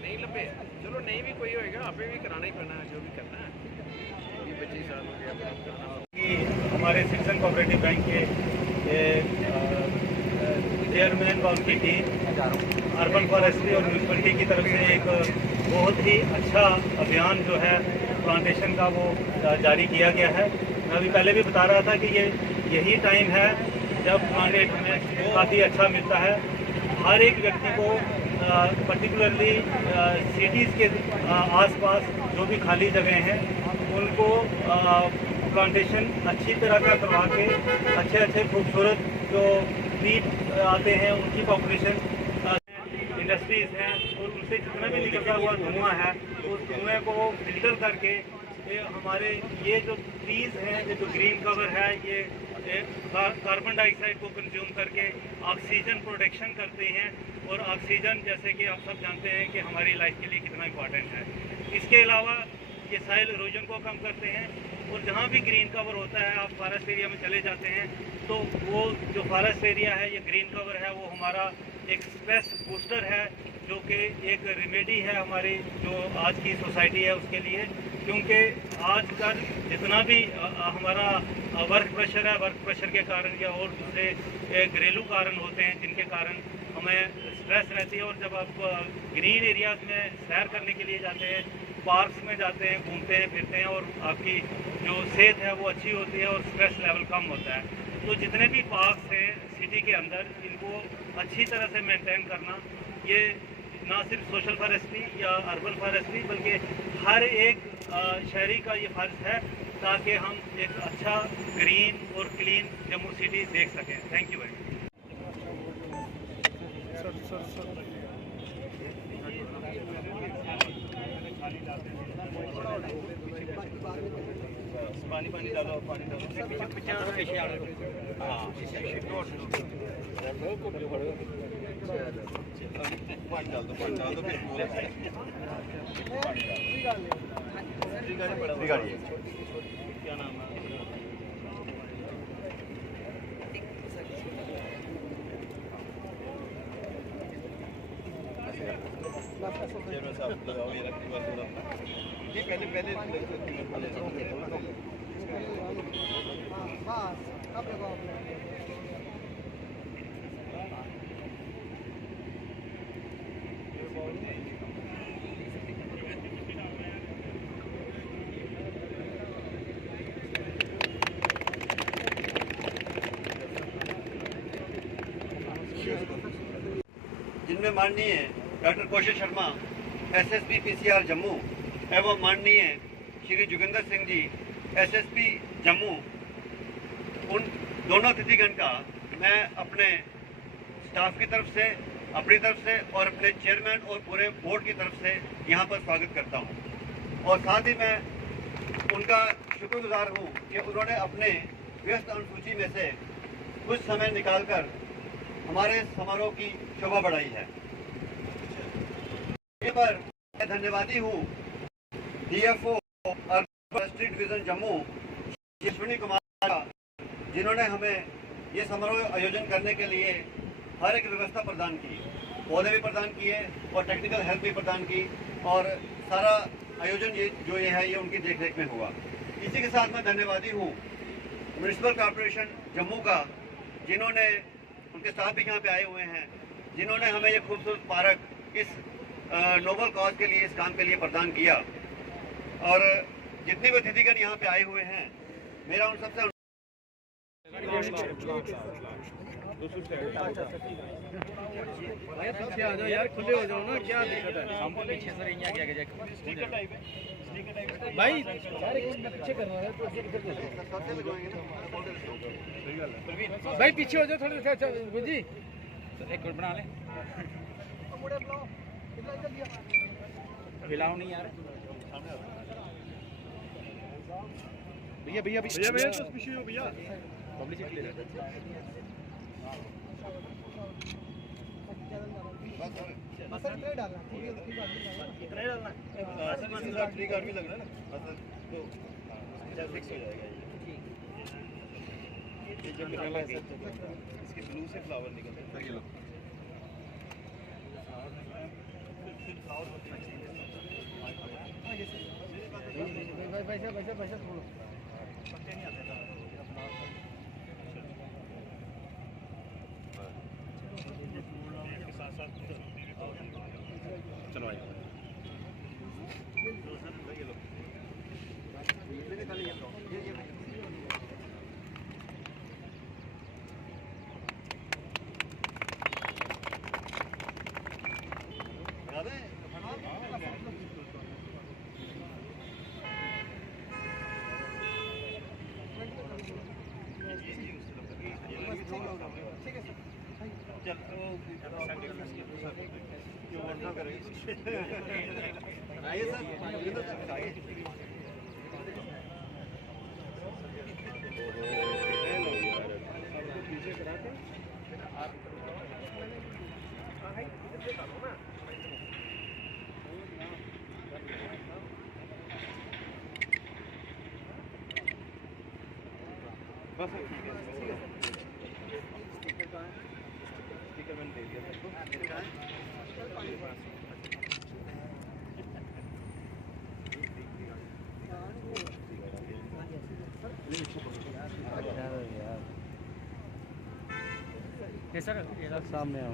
नहीं लंबे, चलो नहीं भी कोई होएगा, आपे भी कराना ही पड़ना है, जो भी करना है। 25 साल हो गया काम करना। हमारे सिटीजन कोऑपरेटिव बैंक के चेयरमैन व उनकी टीम अर्बन फॉरेस्ट्री और म्यूनसिपलिटी की तरफ से एक बहुत ही अच्छा अभियान जो है प्लांटेशन का वो जारी किया गया है। मैं अभी पहले भी बता रहा था कि यही टाइम है जब प्लांट रेट हमें काफ़ी अच्छा मिलता है। हर एक व्यक्ति को पर्टिकुलरली सिटीज़ के आसपास जो भी खाली जगह हैं उनको प्लांटेशन अच्छी तरह का करवा के अच्छे खूबसूरत जो ट्री आते हैं उनकी पॉपुलेशन इंडस्ट्रीज़ हैं और उनसे जितना भी निकलता हुआ धुआं है उस धुएँ को फिल्टर करके हमारे ये जो ट्रीज़ हैं जो ग्रीन कवर है ये कार्बन डाइऑक्साइड को कंज्यूम करके ऑक्सीजन प्रोडक्शन करते हैं और ऑक्सीजन जैसे कि आप सब जानते हैं कि हमारी लाइफ के लिए कितना इम्पॉर्टेंट है। इसके अलावा ये सॉइल इरोजन को कम करते हैं और जहाँ भी ग्रीन कवर होता है आप फॉरेस्ट एरिया में चले जाते हैं तो वो जो फॉरेस्ट एरिया है ये ग्रीन कवर है वो हमारा एक स्ट्रेस बूस्टर है जो कि एक रेमेडी है हमारी जो आज की सोसाइटी है उसके लिए, क्योंकि आजकल जितना भी हमारा वर्क प्रेशर है, वर्क प्रेशर के कारण या और दूसरे घरेलू कारण होते हैं जिनके कारण हमें स्ट्रेस रहती है। और जब आप ग्रीन एरियाज़ में सैर करने के लिए जाते हैं, पार्क्स में जाते हैं, घूमते हैं फिरते हैं और आपकी जो सेहत है वो अच्छी होती है और स्ट्रेस लेवल कम होता है। तो जितने भी पार्क्स हैं सिटी के अंदर इनको अच्छी तरह से मेंटेन करना ये ना सिर्फ सोशल फॉरेस्ट्री या अर्बन फॉरेस्ट्री बल्कि हर एक शहरी का ये फ़र्ज है ताकि हम एक अच्छा ग्रीन और क्लीन जम्मू सिटी देख सकें। Thank you very much. पानी डालो, पानी डालो, पीछे आ रहे हो। हाँ पानी डाल दो फिर क्या नाम है पहले जिनमें माननीय डॉक्टर कौशल शर्मा एसएसपी पीसीआर जम्मू एवं माननीय श्री जोगिंदर सिंह जी एसएसपी जम्मू, उन दोनों अतिथिगण का मैं अपने स्टाफ की तरफ से, अपनी तरफ से और अपने चेयरमैन और पूरे बोर्ड की तरफ से यहाँ पर स्वागत करता हूँ। और साथ ही मैं उनका शुक्रगुजार हूँ कि उन्होंने अपने व्यस्त अनुसूची में से कुछ समय निकालकर हमारे समारोह की शोभा बढ़ाई है। इस पर मैं धन्यवादी हूँ DFO urban forestry division Jammu Ashwini Kumar का, जिन्होंने हमें ये समारोह आयोजन करने के लिए हर एक व्यवस्था प्रदान की, पौधे भी प्रदान किए और टेक्निकल हेल्प भी प्रदान की और सारा आयोजन ये है ये उनकी देखरेख में हुआ। इसी के साथ मैं धन्यवादी हूँ म्युनिसिपल कॉर्पोरेशन जम्मू का, जिन्होंने, उनके स्टाफ भी यहाँ पे आए हुए हैं, जिन्होंने हमें ये खूबसूरत पार्क इस नोबल कॉज के लिए, इस काम के लिए प्रदान किया। और जितने भी अतिथिगण यहाँ पे आए हुए हैं, मेरा उन सबसे यार खुले हो जाओ ना, क्या दिक्कत है? हमको पीछे से यहाँ क्या भाई पीछे करना है भाई, पीछे हो जाओ थोड़ा जी, एक मिनट बना ले, हिलाओ नहीं यार। भैया भैया भैया भैया तो पीछे हो भैया पब्लिसिटी ले रहे हैं बस इतना ही डालना ठीक है इतना ही डालना सर 3 कार्ड भी लग रहा है ना तो चल फिक्स हो जाएगा ये जब निकलना है इसके ब्लू से फ्लावर निकलते हैं ये लो पैसा छोड़ो चलो आइए बस स्पीकर मैंने दे दिया सबको सर सामने आओ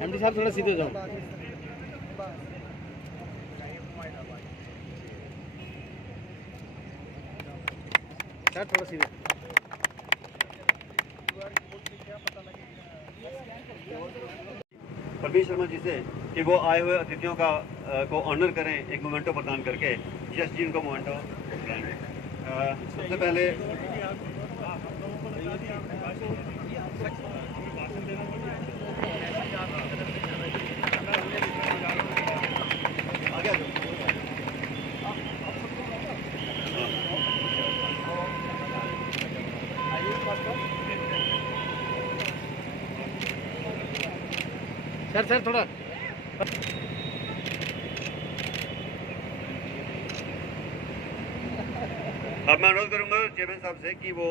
एमडी साहब थोड़ा सीधे जाओ सर थोड़ा सीधे परवीन शर्मा जी से कि वो आए हुए अतिथियों का को ऑनर करें एक मोमेंटो प्रदान करके यश जी उनको मोमेंटो कराएंगे। सबसे पहले आगे सर थोड़ा अब मैं अनुरोध करूंगा चेयरमैन साहब से कि वो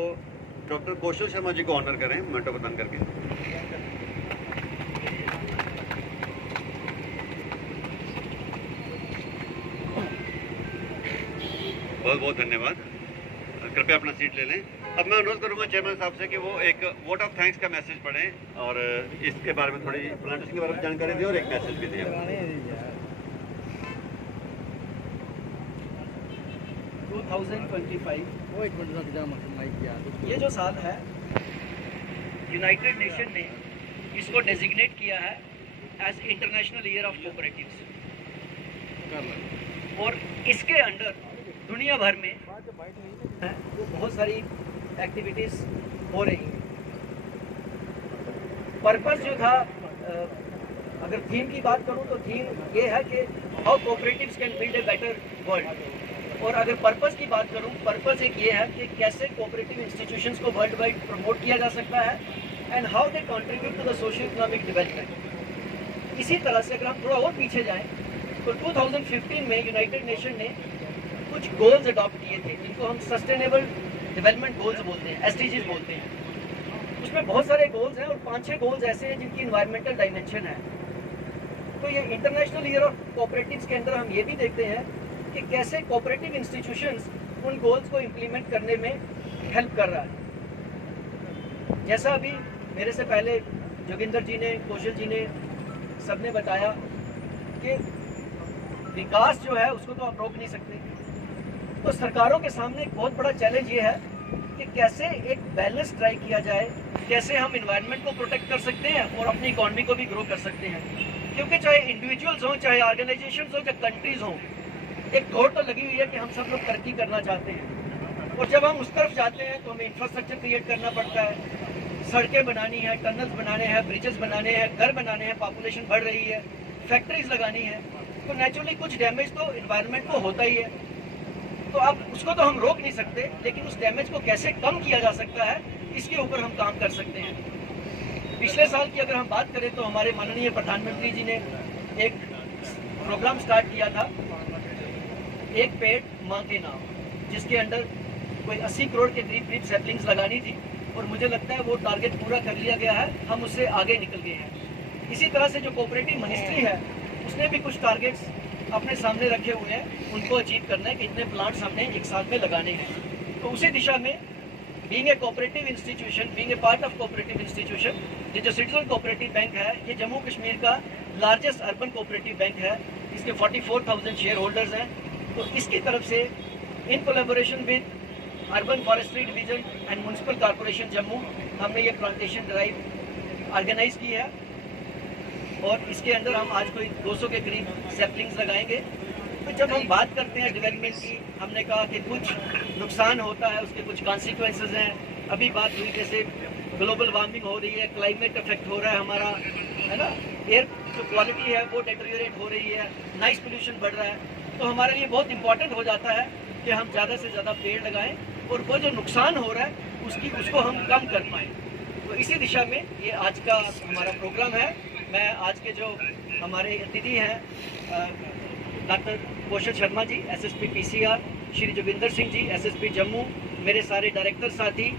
डॉक्टर कौशल शर्मा जी को ऑनर करें मोमेंटो प्रदान करके। बहुत बहुत धन्यवाद। कृपया अपना सीट ले लें। अब मैं अनुरोध करूंगा चेयरमैन साहब से कि वो एक वोट ऑफ थैंक्स का मैसेज पढ़ें और इसके बारे में थोड़ी प्लांटेशन के बारे में जानकारी दें और एक मैसेज भी दें। 2025 ये जो साल है यूनाइटेड नेशन ने इसको डेजिग्नेट किया है as international year of cooperatives और इसके अंडर दुनिया भर में बहुत सारी एक्टिविटीज हो रही हैं। पर्पस जो था अगर थीम की बात करूं तो थीम ये है कि how cooperatives can build a better world और अगर पर्पस की बात करूं पर्पस एक ये है कि कैसे कोऑपरेटिव इंस्टीट्यूशंस को वर्ल्ड वाइड प्रमोट किया जा सकता है and how they contribute to the social economic development. इसी तरह से अगर हम थोड़ा और पीछे जाएं तो 2015 में यूनाइटेड नेशन ने कुछ गोल्स अडॉप्ट किए थे जिनको हम सस्टेनेबल डेवलपमेंट गोल्स बोलते हैं, SDGs बोलते हैं। उसमें बहुत सारे गोल्स हैं और 5-6 गोल्स ऐसे हैं जिनकी इन्वायरमेंटल डायमेंशन है। तो ये इंटरनेशनल ईयर ऑफ कोऑपरेटिव्स के अंदर हम ये भी देखते हैं कि कैसे कोऑपरेटिव इंस्टीट्यूशंस उन गोल्स को इम्प्लीमेंट करने में हेल्प कर रहा है। जैसा अभी मेरे से पहले जोगिंदर जी ने, कौशल जी ने सबने बताया कि विकास जो है उसको तो आप रोक नहीं सकते। तो सरकारों के सामने एक बहुत बड़ा चैलेंज ये है कि कैसे एक बैलेंस ट्राई किया जाए, कैसे हम इन्वायरमेंट को प्रोटेक्ट कर सकते हैं और अपनी इकॉनमी को भी ग्रो कर सकते हैं। क्योंकि चाहे इंडिविजुअल्स हों, चाहे ऑर्गेनाइजेशंस हों, चाहे कंट्रीज हों, एक दौड़ तो लगी हुई है कि हम सब लोग तरक्की करना चाहते हैं, और जब हम उस तरफ जाते हैं तो हमें इंफ्रास्ट्रक्चर क्रिएट करना पड़ता है, सड़कें बनानी है, टनल्स बनाने हैं, ब्रिजेस बनाने हैं, घर बनाने हैं, पॉपुलेशन बढ़ रही है, फैक्ट्रीज लगानी है, तो नेचुरली कुछ डैमेज तो इन्वायरमेंट को होता ही है। तो अब उसको तो हम रोक नहीं सकते, लेकिन उस डैमेज को कैसे कम किया जा सकता है इसके ऊपर हम काम कर सकते हैं। पिछले साल की अगर हम बात करें तो हमारे माननीय प्रधानमंत्री जी ने एक प्रोग्राम स्टार्ट किया था, एक पेड़ माँ के नाम, जिसके अंडर कोई 80 करोड़ के करीब सैपलिंग्स लगानी थी, और मुझे लगता है वो टारगेट पूरा कर लिया गया है, हम उससे आगे निकल गए हैं। इसी तरह से जो कोऑपरेटिव मिनिस्ट्री है उसने भी कुछ टारगेट्स अपने सामने रखे हुए हैं, उनको अचीव करना है कि इतने प्लांट्स हमने एक साल में लगाने हैं। तो उसी दिशा में being a cooperative institution, being a part of cooperative institution, ये जो सिटीजन कोऑपरेटिव बैंक है ये जम्मू कश्मीर का लार्जेस्ट अर्बन कोऑपरेटिव बैंक है, इसके 44,000 शेयर होल्डर्स हैं। तो इसकी तरफ से in collaboration with urban forestry division and municipal corporation Jammu हमने ये प्लांटेशन ड्राइव ऑर्गेनाइज की है, और इसके अंदर हम आज कोई 200 के करीब सैपलिंग्स लगाएंगे। तो जब हम बात करते हैं डेवलपमेंट की, हमने कहा कि कुछ नुकसान होता है, उसके कुछ कॉन्सिक्वेंसेज हैं। अभी बात हुई जैसे ग्लोबल वार्मिंग हो रही है, क्लाइमेट इफेक्ट हो रहा है हमारा, है ना, एयर जो क्वालिटी है वो डेटेरियोरेट हो रही है, नॉइस पोल्यूशन बढ़ रहा है। तो हमारे लिए बहुत इंपॉर्टेंट हो जाता है कि हम ज़्यादा से ज़्यादा पेड़ लगाएं, और वो जो नुकसान हो रहा है उसको हम कम कर पाएँ। तो इसी दिशा में ये आज का हमारा प्रोग्राम है। मैं आज के जो हमारे अतिथि हैं डॉक्टर कौशल Sharma ji, SSP PCR, Shri Joginder Singh ji, SSP Jammu, मेरे सारे डायरेक्टर साथी,